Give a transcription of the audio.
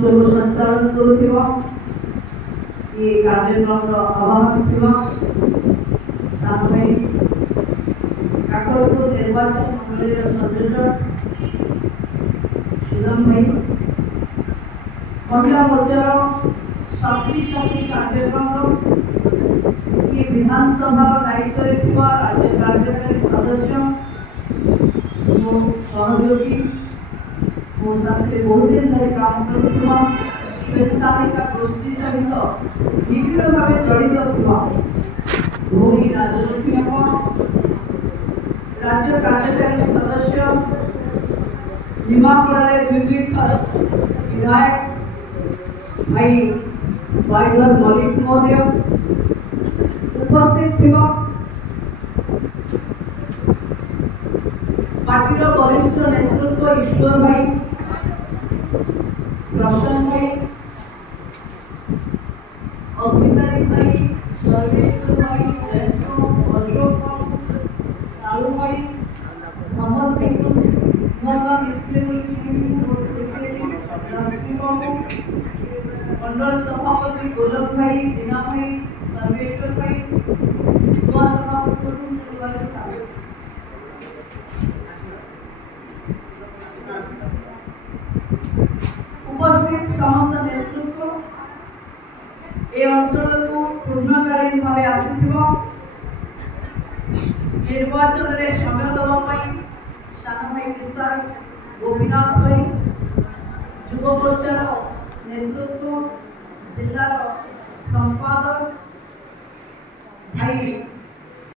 जो संचालन करुवा ये कार्यक्रम आवाहक थिबा सामने काकरपुर निर्वाचन मंडली संयोजक सुदाम भाई महिला मोर्चार शक्ति कार्यक्रम ये विधानसभा दायित्व राज्य कार्यकारी सदस्य मो सहयोगी मो साथी बहुत दिन धरी काम करुवा स्वेच्छाहिका गोष्ठी सहित निबिड़ भाव जड़ित था भूमि राजलक्ष्मी राज्य कार्यकारी सदस्य निमापड़े दुई थर विधायक भाई वाइधर मलिक महोदय उपस्थित थिबा पार्टी वरिष्ठ नेतृत्व ईश्वर भाई प्रशांत भाई अभितारी भाई सर्वेश्वर भाई जयंत अशोक लालू भाई मोहम्मद मंडल सभापति गोलक भाई दीना भाई सर्वेश्वर भाई सभापति उपस्थित समस्त नेतृत्व ए अंचल को पूर्णकालीन भाव आसीथिबो निर्वाचन रे समय दवा पाई साना भाई विस्तार गोपीनाथ भाई युव मोर्चार नेतृत्व जिला संपादक भाई